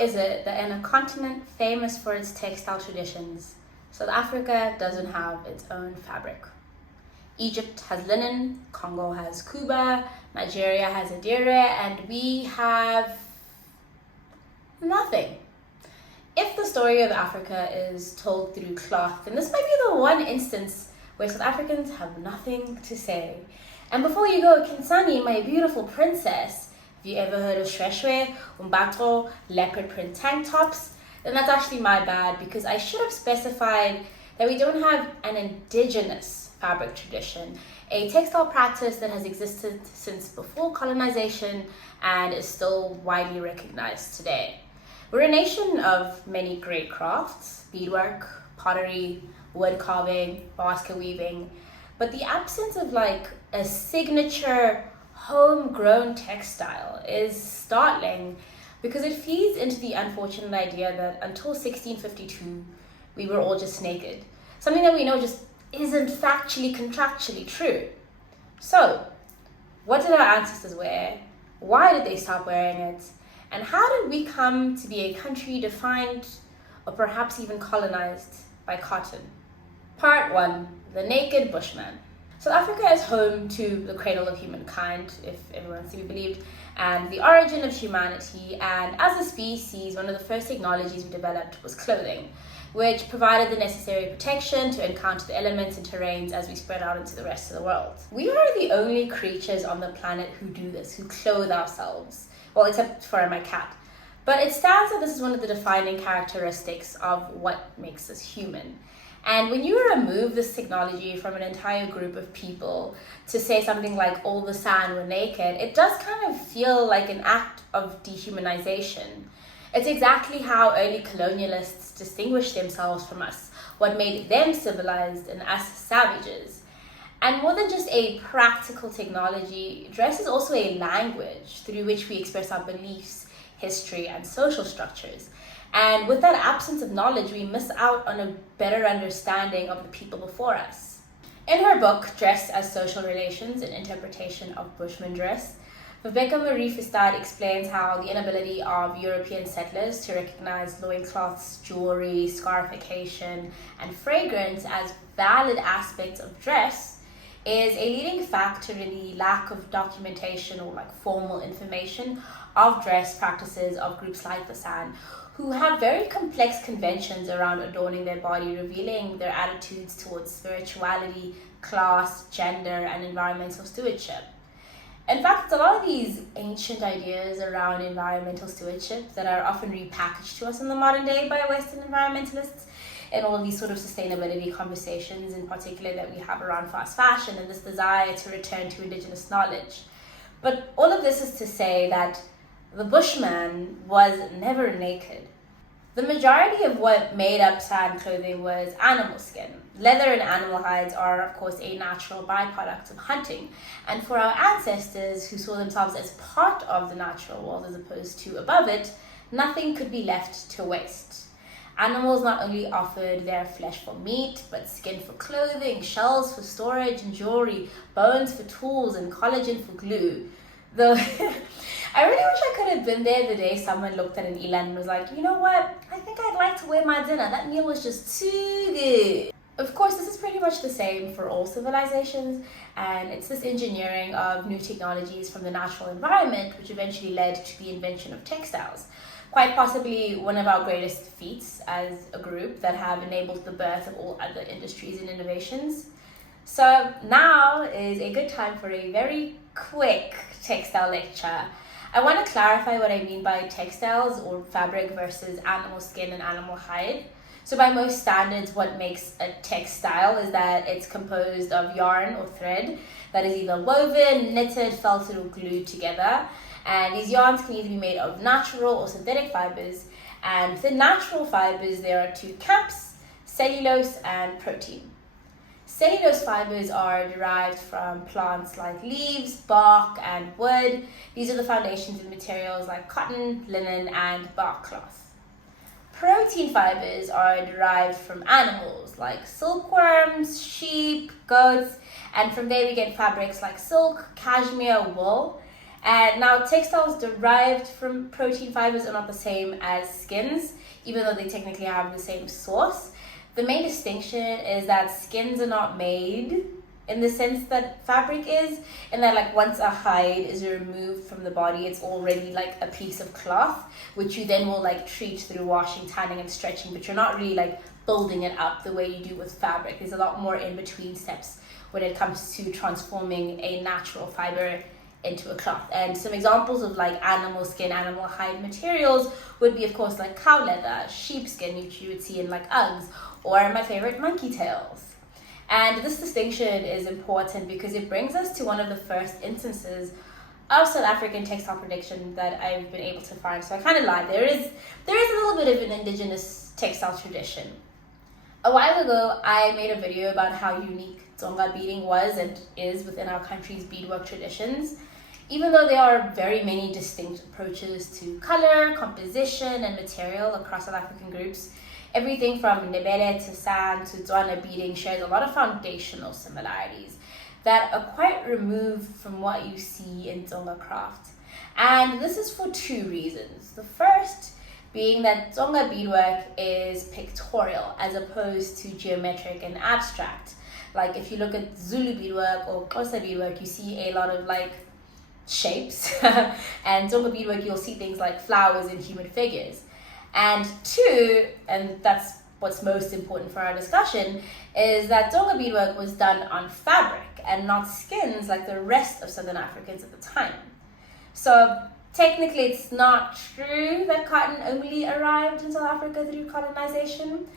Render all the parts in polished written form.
is it that in a continent famous for its textile traditions, South Africa doesn't have its own fabric? Egypt has linen, Congo has kuba, Nigeria has adire, and we have nothing. If the story of Africa is told through cloth, then this might be the one instance where South Africans have nothing to say. And before you go, Kinsani, my beautiful princess, have you ever heard of shweshwe, umbato, leopard print tank tops? Then that's actually my bad, because I should have specified that we don't have an indigenous fabric tradition, a textile practice that has existed since before colonization and is still widely recognized today. We're a nation of many great crafts: beadwork, pottery, wood carving, basket weaving, but the absence of a signature homegrown textile is startling, because it feeds into the unfortunate idea that until 1652 we were all just naked, something that we know just isn't factually, contractually true. So, what did our ancestors wear? Why did they stop wearing it? And how did we come to be a country defined, or perhaps even colonized, by cotton? Part 1. The Naked Bushman. South Africa is home to the cradle of humankind, if everyone's to be believed, and the origin of humanity. And as a species, one of the first technologies we developed was clothing, which provided the necessary protection to encounter the elements and terrains as we spread out into the rest of the world. We are the only creatures on the planet who do this, who clothe ourselves. Well, except for my cat. But it stands that this is one of the defining characteristics of what makes us human. And when you remove this technology from an entire group of people to say something like all the San were naked, it does kind of feel like an act of dehumanization. It's exactly how early colonialists distinguished themselves from us, what made them civilized and us savages. And more than just a practical technology, dress is also a language through which we express our beliefs, history, and social structures. And with that absence of knowledge, we miss out on a better understanding of the people before us. In her book, Dress as Social Relations, an interpretation of Bushman dress, Viveka Marie Fistad explains how the inability of European settlers to recognize loincloths, jewelry, scarification, and fragrance as valid aspects of dress is a leading factor in the lack of documentation or formal information of dress practices of groups like the San, who have very complex conventions around adorning their body, revealing their attitudes towards spirituality, class, gender, and environmental stewardship. In fact, it's a lot of these ancient ideas around environmental stewardship that are often repackaged to us in the modern day by Western environmentalists, and all of these sort of sustainability conversations in particular that we have around fast fashion and this desire to return to indigenous knowledge. But all of this is to say that the Bushman was never naked. The majority of what made up San clothing was animal skin. Leather and animal hides are, of course, a natural byproduct of hunting. And for our ancestors who saw themselves as part of the natural world as opposed to above it, nothing could be left to waste. Animals not only offered their flesh for meat, but skin for clothing, shells for storage and jewelry, bones for tools, and collagen for glue. Though I really wish I could have been there the day someone looked at an eland and was like, you know what, I think I'd like to wear my dinner. That meal was just too good. Of course, this is pretty much the same for all civilizations, and it's this engineering of new technologies from the natural environment which eventually led to the invention of textiles. Quite possibly one of our greatest feats as a group that have enabled the birth of all other industries and innovations. So now is a good time for a very quick textile lecture. I want to clarify what I mean by textiles or fabric versus animal skin and animal hide. So by most standards, what makes a textile is that it's composed of yarn or thread that is either woven, knitted, felted, or glued together. And these yarns can either be made of natural or synthetic fibers. And within natural fibers, there are two camps: cellulose and protein. Cellulose fibers are derived from plants like leaves, bark, and wood. These are the foundations of materials like cotton, linen, and bark cloth. Protein fibers are derived from animals like silkworms, sheep, goats, and from there we get fabrics like silk, cashmere, wool. And now textiles derived from protein fibers are not the same as skins, even though they technically have the same source. The main distinction is that skins are not made in the sense that fabric is, and that like once a hide is removed from the body, it's already like a piece of cloth, which you then will like treat through washing, tanning, and stretching, but you're not really like building it up the way you do with fabric. There's a lot more in between steps when it comes to transforming a natural fiber into a cloth. And some examples of like animal skin, animal hide materials would be, of course, like cow leather, sheepskin, which you would see in like Uggs, or my favorite, monkey tails. And this distinction is important because it brings us to one of the first instances of South African textile production that I've been able to find. So I kind of lied. There is a little bit of an indigenous textile tradition. A while ago, I made a video about how unique Tsonga beading was and is within our country's beadwork traditions. Even though there are very many distinct approaches to color, composition, and material across South African groups, everything from Ndebele to San to Tswana beading shares a lot of foundational similarities that are quite removed from what you see in Tsonga craft. And this is for two reasons. The first being that Tsonga beadwork is pictorial as opposed to geometric and abstract. Like if you look at Zulu beadwork or Xhosa beadwork, you see a lot of like shapes, and Tsonga beadwork, you'll see things like flowers and human figures. And two, and that's what's most important for our discussion, is that Tsonga beadwork was done on fabric and not skins like the rest of Southern Africans at the time. So technically it's not true that cotton only arrived in South Africa through colonization.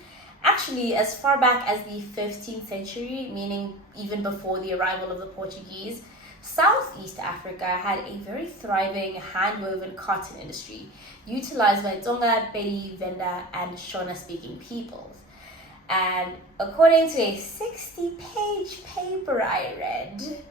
Actually, as far back as the 15th century, meaning even before the arrival of the Portuguese, Southeast Africa had a very thriving hand-woven cotton industry utilized by Tsonga, Pedi, Venda, and Shona-speaking peoples. And according to a 60-page paper I read,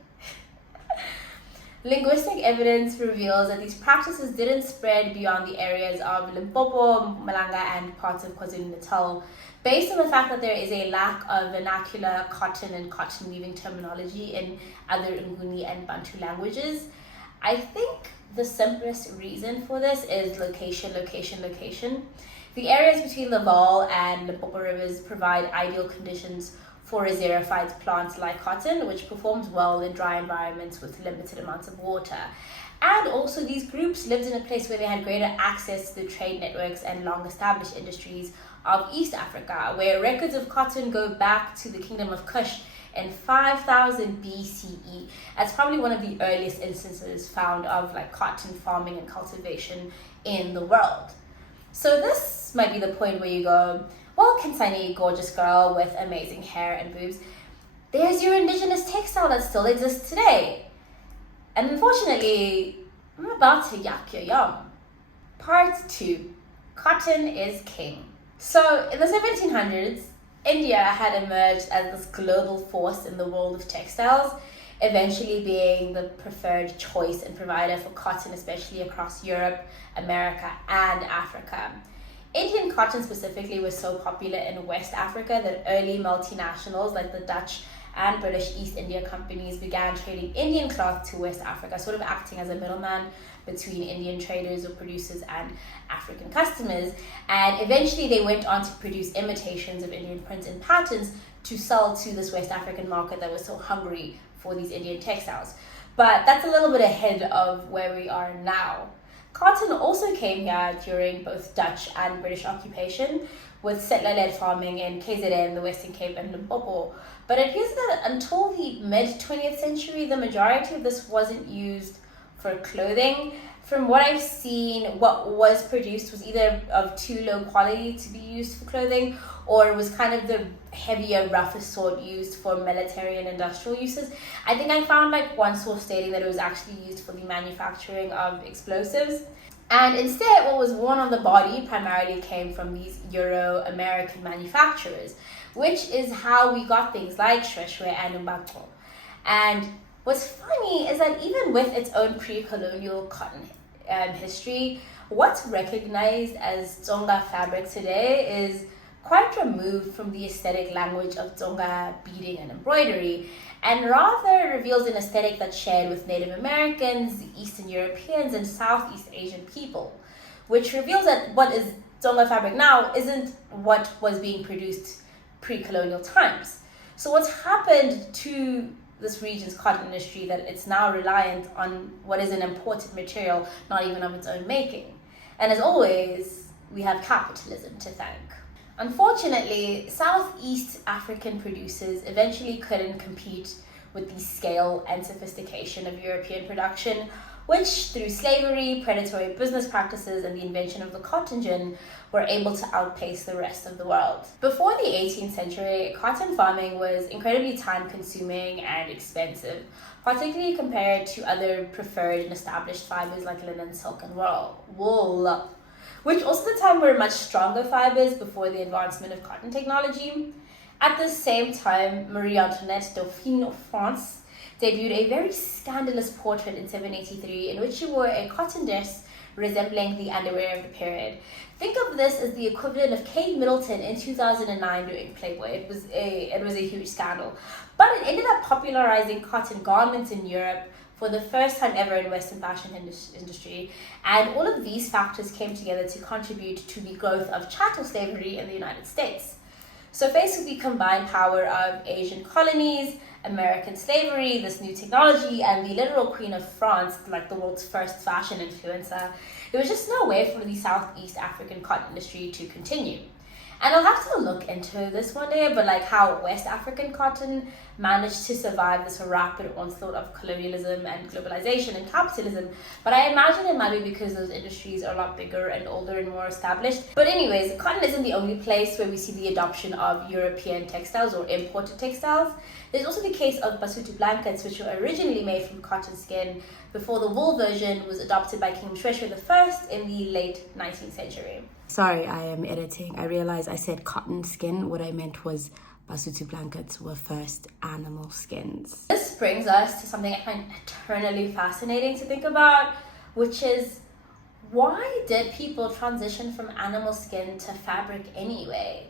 linguistic evidence reveals that these practices didn't spread beyond the areas of Limpopo, Malanga, and parts of KwaZulu-Natal, based on the fact that there is a lack of vernacular cotton and cotton weaving terminology in other Nguni and Bantu languages. I think the simplest reason for this is location. The areas between the Vaal and Limpopo rivers provide ideal conditions for a xerophyte plant like cotton, which performs well in dry environments with limited amounts of water. And also these groups lived in a place where they had greater access to the trade networks and long-established industries of East Africa, where records of cotton go back to the Kingdom of Kush in 5000 BCE. That's probably one of the earliest instances found of like cotton farming and cultivation in the world. So this might be the point where you go, well, Kinsani, gorgeous girl with amazing hair and boobs, there's your indigenous textile that still exists today. And unfortunately, I'm about to yak your yum. Part 2. Cotton is king. So in the 1700s, India had emerged as this global force in the world of textiles, eventually being the preferred choice and provider for cotton, especially across Europe, America, and Africa. Indian cotton specifically was so popular in West Africa that early multinationals like the Dutch and British East India companies began trading Indian cloth to West Africa, sort of acting as a middleman between Indian traders or producers and African customers. And eventually they went on to produce imitations of Indian prints and patterns to sell to this West African market that was so hungry for these Indian textiles. But that's a little bit ahead of where we are now. Cotton also came here during both Dutch and British occupation, with settler-led farming in KZN, the Western Cape, and Limpopo. But it appears that until the mid-20th century, the majority of this wasn't used for clothing. From what I've seen, what was produced was either of too low quality to be used for clothing, or it was kind of the heavier, rougher sort used for military and industrial uses. I think I found like one source stating that it was actually used for the manufacturing of explosives. And instead, what was worn on the body primarily came from these Euro-American manufacturers, which is how we got things like Shweshwe and Umbato. And what's funny is that even with its own pre-colonial cotton history, what's recognized as Tsonga fabric today is quite removed from the aesthetic language of Tsonga beading and embroidery, and rather reveals an aesthetic that's shared with Native Americans, Eastern Europeans, and Southeast Asian people, which reveals that what is Tsonga fabric now isn't what was being produced pre-colonial times. So what's happened to this region's cotton industry that it's now reliant on what is an imported material, not even of its own making? And as always, we have capitalism to thank. Unfortunately, Southeast African producers eventually couldn't compete with the scale and sophistication of European production, which through slavery, predatory business practices, and the invention of the cotton gin were able to outpace the rest of the world. Before the 18th century, cotton farming was incredibly time-consuming and expensive, particularly compared to other preferred and established fibers like linen, silk, and wool, which also at the time were much stronger fibers before the advancement of cotton technology. At the same time, Marie Antoinette, Dauphine of France, debuted a very scandalous portrait in 783 in which she wore a cotton dress resembling the underwear of the period. Think of this as the equivalent of Kate Middleton in 2009 doing Playboy. It was a huge scandal. But it ended up popularizing cotton garments in Europe for the first time ever in Western fashion industry. And all of these factors came together to contribute to the growth of chattel slavery in the United States. So faced with the combined power of Asian colonies, American slavery, this new technology, and the literal Queen of France, like the world's first fashion influencer, there was just no way for the Southeast African cotton industry to continue. And I'll have to look into this one day, but like how West African cotton managed to survive this rapid onslaught of colonialism and globalization and capitalism. But I imagine it might be because those industries are a lot bigger and older and more established. But anyways, cotton isn't the only place where we see the adoption of European textiles or imported textiles. There's also the case of Basotho blankets, which were originally made from cotton skin before the wool version was adopted by King Moshoeshoe I in the late 19th century. Sorry, I am editing. I realized I said cotton skin. What I meant was Basotho blankets were first animal skins. This brings us to something I find eternally fascinating to think about, which is why did people transition from animal skin to fabric anyway?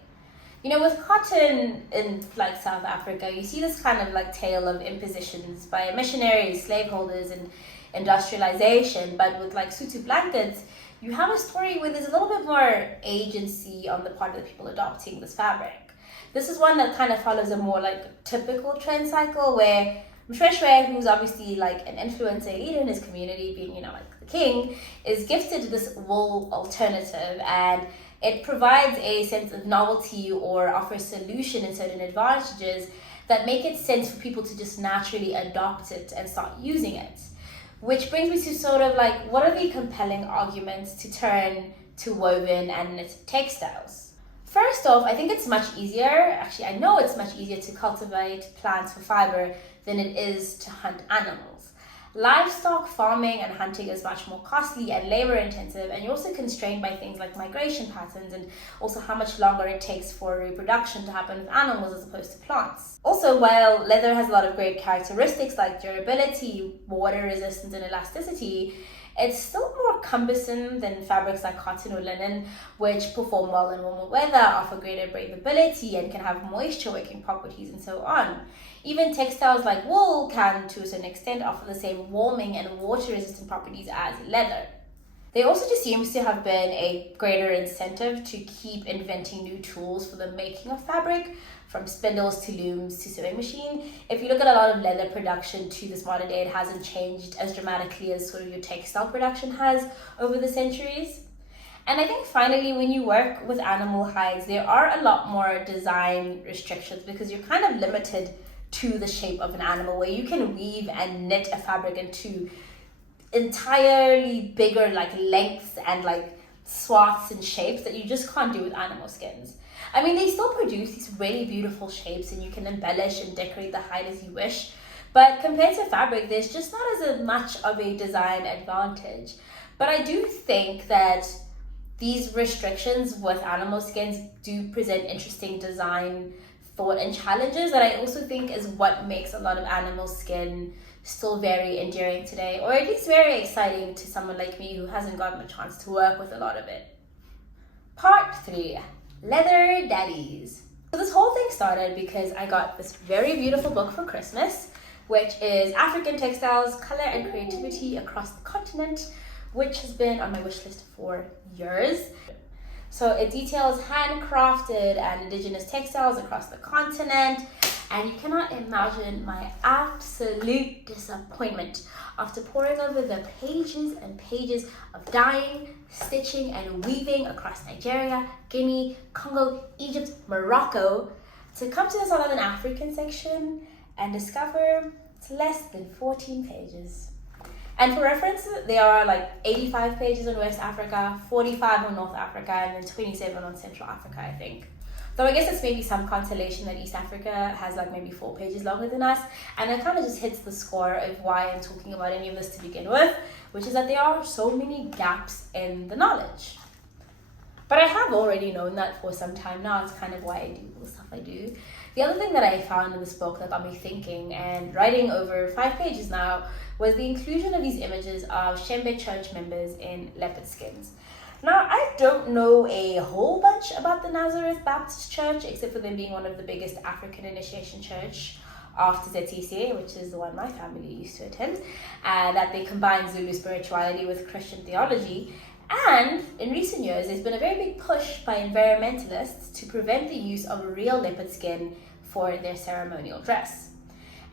You know, with cotton in like South Africa, you see this kind of like tale of impositions by missionaries, slaveholders, and industrialization. But with like Sotho blankets, you have a story where there's a little bit more agency on the part of the people adopting this fabric. This is one that kind of follows a more like typical trend cycle where Moshoeshoe, who's obviously like an influencer leader in his community, being, you know, like the king, is gifted this wool alternative, and it provides a sense of novelty or offers solution and certain advantages that make it sense for people to just naturally adopt it and start using it. Which brings me to sort of like, what are the compelling arguments to turn to woven and knit textiles? First off, I think it's much easier, actually I know it's much easier to cultivate plants for fiber than it is to hunt animals. Livestock farming and hunting is much more costly and labor intensive, and you're also constrained by things like migration patterns and also how much longer it takes for reproduction to happen with animals as opposed to plants. Also, while leather has a lot of great characteristics like durability, water resistance, and elasticity, it's still more cumbersome than fabrics like cotton or linen, which perform well in warmer weather, offer greater breathability, and can have moisture-wicking properties and so on. Even textiles like wool can, to a certain extent, offer the same warming and water-resistant properties as leather. There also just seems to have been a greater incentive to keep inventing new tools for the making of fabric, from spindles to looms to sewing machine. If you look at a lot of leather production to this modern day, it hasn't changed as dramatically as sort of your textile production has over the centuries. And I think finally, when you work with animal hides, there are a lot more design restrictions because you're kind of limited to the shape of an animal, where you can weave and knit a fabric into entirely bigger like lengths and like swaths and shapes that you just can't do with animal skins. I mean, they still produce these really beautiful shapes and you can embellish and decorate the hide as you wish, but compared to fabric, there's just not as much of a design advantage. But I do think that these restrictions with animal skins do present interesting design thought and challenges that I also think is what makes a lot of animal skin still very endearing today, or at least very exciting to someone like me who hasn't gotten a chance to work with a lot of it. Part 3. Leather Daddies. So this whole thing started because I got this very beautiful book for Christmas, which is African Textiles, Color and Creativity Across the Continent, which has been on my wish list for years. So it details handcrafted and indigenous textiles across the continent, and you cannot imagine my absolute disappointment after poring over the pages and pages of dyeing, stitching, and weaving across Nigeria, Guinea, Congo, Egypt, Morocco, to come to the Southern African section and discover it's less than 14 pages. And for reference, there are like 85 pages on West Africa, 45 on North Africa, and then 27 on Central Africa, I think. Though I guess it's maybe some consolation that East Africa has like maybe 4 pages longer than us, and it kind of just hits the score of why I'm talking about any of this to begin with, which is that there are so many gaps in the knowledge. But I have already known that for some time now. It's kind of why I do the stuff I do. The other thing that I found in this book that got me thinking and writing over 5 pages now was the inclusion of these images of Shembe church members in leopard skins. Now, I don't know a whole bunch about the Nazareth Baptist Church, except for them being one of the biggest African initiation church after ZTC, which is the one my family used to attend, that they combine Zulu spirituality with Christian theology. And in recent years, there's been a very big push by environmentalists to prevent the use of real leopard skin for their ceremonial dress.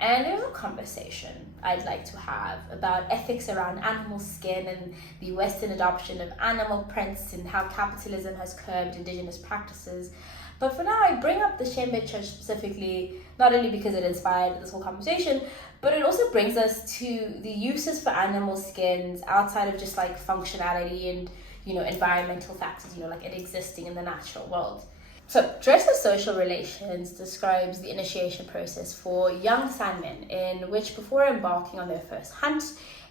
And there's a conversation I'd like to have about ethics around animal skin and the Western adoption of animal prints and how capitalism has curbed indigenous practices. But for now, I bring up the Shembe Church specifically, not only because it inspired this whole conversation, but it also brings us to the uses for animal skins outside of just like functionality and, environmental factors, like it existing in the natural world. So, Dress as Social Relations describes the initiation process for young sandmen in which, before embarking on their first hunt,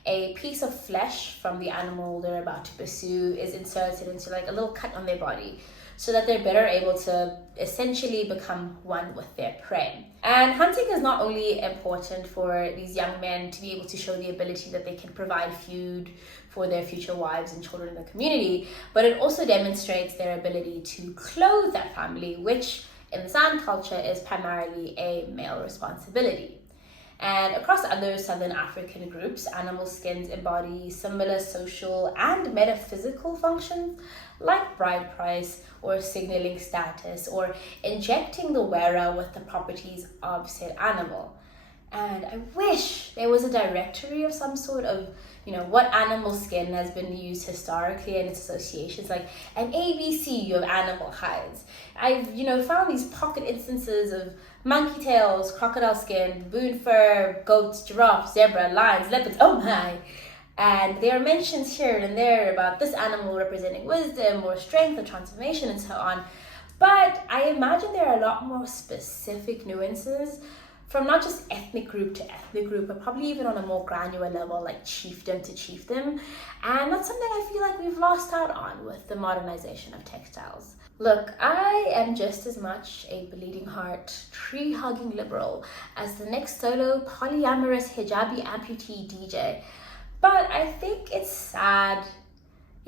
a piece of flesh from the animal they're about to pursue is inserted into like a little cut on their body so that they're better able to essentially become one with their prey. And hunting is not only important for these young men to be able to show the ability that they can provide food for their future wives and children in the community, but it also demonstrates their ability to clothe that family, which in the San culture is primarily a male responsibility. And across other Southern African groups, animal skins embody similar social and metaphysical functions like bride price or signaling status or injecting the wearer with the properties of said animal. And I wish there was a directory of some sort of, what animal skin has been used historically and its associations, like an ABC of animal hides. I've, found these pocket instances of monkey tails, crocodile skin, baboon fur, goats, giraffes, zebra, lions, leopards, oh my! And there are mentions here and there about this animal representing wisdom or strength or transformation and so on. But I imagine there are a lot more specific nuances from not just ethnic group to ethnic group, but probably even on a more granular level, like chiefdom to chiefdom. And that's something I feel like we've lost out on with the modernization of textiles. Look, I am just as much a bleeding heart, tree-hugging liberal as the next solo polyamorous hijabi amputee DJ. But I think it's sad.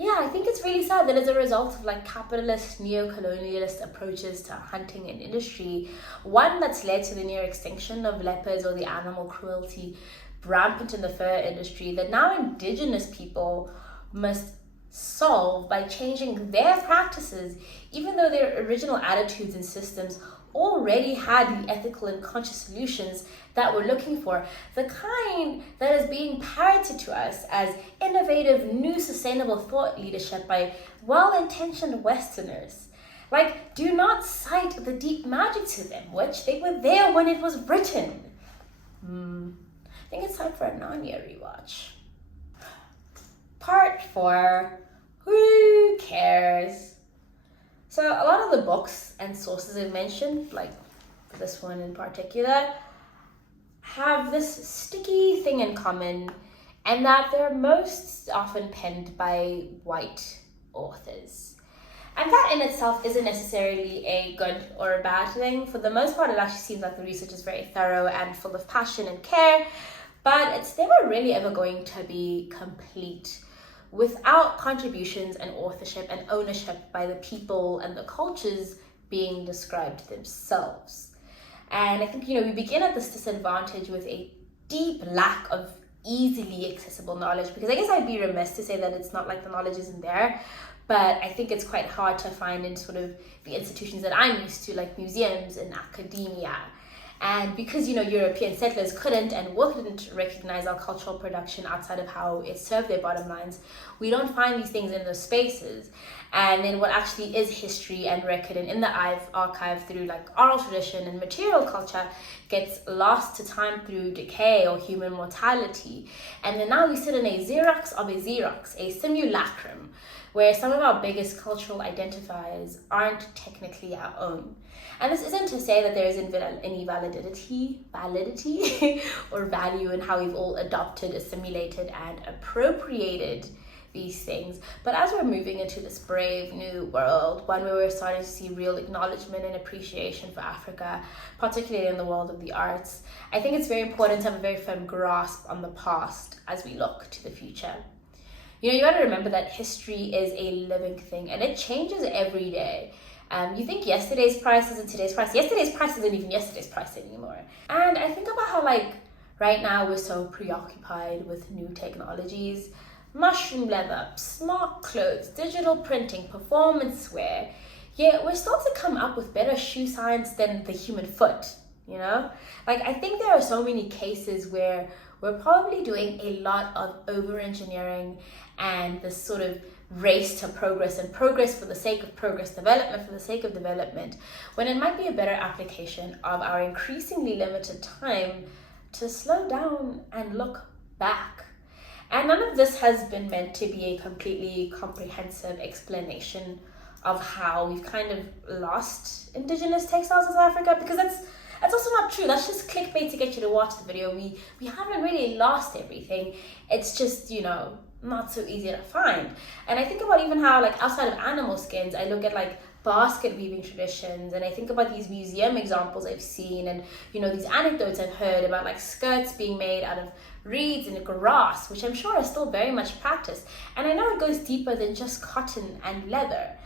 I think it's really sad that as a result of like capitalist, neo-colonialist approaches to hunting and industry, one that's led to the near extinction of leopards or the animal cruelty rampant in the fur industry, that now indigenous people must solve by changing their practices, even though their original attitudes and systems already had the ethical and conscious solutions that we're looking for, the kind that is being parroted to us as innovative, new, sustainable thought leadership by well-intentioned Westerners. Like, do not cite the deep magic to them, which they were there when it was written. I think it's time for a Narnia rewatch. Part 4. Who cares? So a lot of the books and sources I mentioned, like this one in particular, have this sticky thing in common, and that they're most often penned by white authors. And that in itself isn't necessarily a good or a bad thing. For the most part, it actually seems like the research is very thorough and full of passion and care, but it's never really ever going to be complete. without contributions and authorship and ownership by the people and the cultures being described themselves. And I think, we begin at this disadvantage with a deep lack of easily accessible knowledge, because I guess I'd be remiss to say that it's not like the knowledge isn't there, but I think it's quite hard to find in sort of the institutions that I'm used to, like museums and academia. And because, European settlers couldn't and wouldn't recognize our cultural production outside of how it served their bottom lines, we don't find these things in those spaces. And then what actually is history and record and in the archive through like oral tradition and material culture gets lost to time through decay or human mortality. And then now we sit in a Xerox of a Xerox, a simulacrum, where some of our biggest cultural identifiers aren't technically our own. And this isn't to say that there isn't any validity or value in how we've all adopted, assimilated, and appropriated these things. But as we're moving into this brave new world, one where we're starting to see real acknowledgement and appreciation for Africa, particularly in the world of the arts, I think it's very important to have a very firm grasp on the past as we look to the future. You got to remember that history is a living thing and it changes every day. You think yesterday's price isn't today's price. Yesterday's price isn't even yesterday's price anymore. And I think about how right now we're so preoccupied with new technologies, mushroom leather, smart clothes, digital printing, performance wear. Yet we're still to come up with better shoe science than the human foot, I think there are so many cases where we're probably doing a lot of over-engineering and this sort of race to progress and progress for the sake of progress, development for the sake of development, when it might be a better application of our increasingly limited time to slow down and look back. And none of this has been meant to be a completely comprehensive explanation of how we've kind of lost indigenous textiles in South Africa, because that's also not true. That's just clickbait to get you to watch the video. We haven't really lost everything. It's just, not so easy to find. And I think about even how outside of animal skins, I look at basket weaving traditions, and I think about these museum examples I've seen, and these anecdotes I've heard about skirts being made out of reeds and grass, which I'm sure are still very much practiced. And I know it goes deeper than just cotton and leather.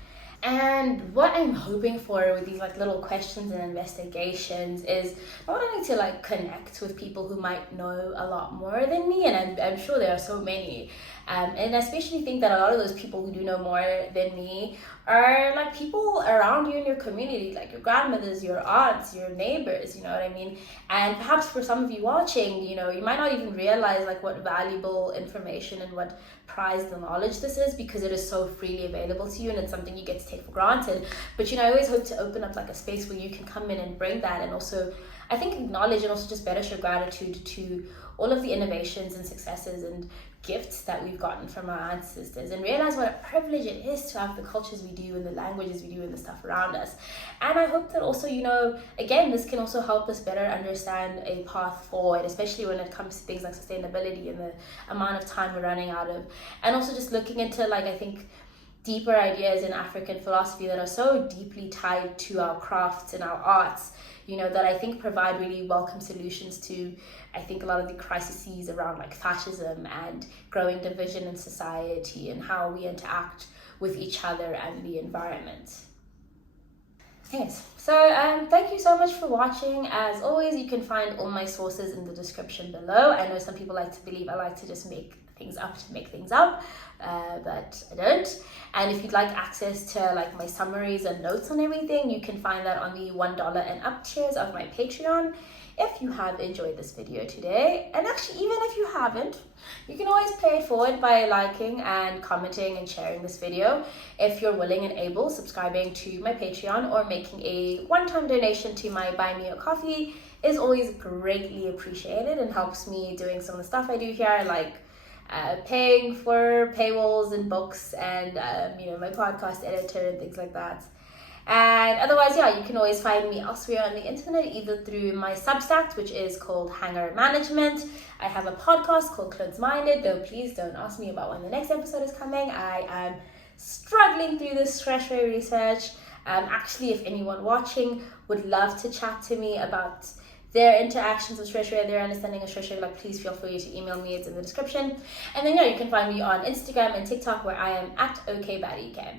And what I'm hoping for with these little questions and investigations is not only to connect with people who might know a lot more than me, and I'm sure there are so many, and I especially think that a lot of those people who do know more than me are people around you in your community, your grandmothers, your aunts, your neighbors, you know what I mean? And perhaps for some of you watching, you might not even realize what valuable information and what prized knowledge this is, because it is so freely available to you and it's something you get to take for granted. But I always hope to open up a space where you can come in and bring that, and also I think acknowledge and also just better show gratitude to all of the innovations and successes and gifts that we've gotten from our ancestors, and realize what a privilege it is to have the cultures we do and the languages we do and the stuff around us. And I hope that also, again, this can also help us better understand a path forward, especially when it comes to things like sustainability and the amount of time we're running out of, and also just looking into I think deeper ideas in African philosophy that are so deeply tied to our crafts and our arts, that I think provide really welcome solutions to, I think, a lot of the crises around fascism and growing division in society and how we interact with each other and the environment. Yes, so thank you so much for watching. As always, you can find all my sources in the description below. I know some people like to believe I like to just make things up to make things up, but I don't. And if you'd like access to my summaries and notes on everything, you can find that on the $1 and up tiers of my Patreon. If you have enjoyed this video today, and actually even if you haven't, you can always pay it forward by liking and commenting and sharing this video. If you're willing and able, subscribing to my Patreon or making a one-time donation to my Buy Me a Coffee is always greatly appreciated and helps me doing some of the stuff I do here, paying for paywalls and books and my podcast editor and things like that. And otherwise, you can always find me elsewhere on the internet, either through my Substack, which is called Hanger Management. I have a podcast called Clothes Minded, though please don't ask me about when the next episode is coming. I am struggling through this treasury research. Actually, if anyone watching would love to chat to me about their interactions with Shresher, their understanding of Shresher, like please feel free to email me. It's in the description. And then you can find me on Instagram and TikTok where I am at OKBaddyCam.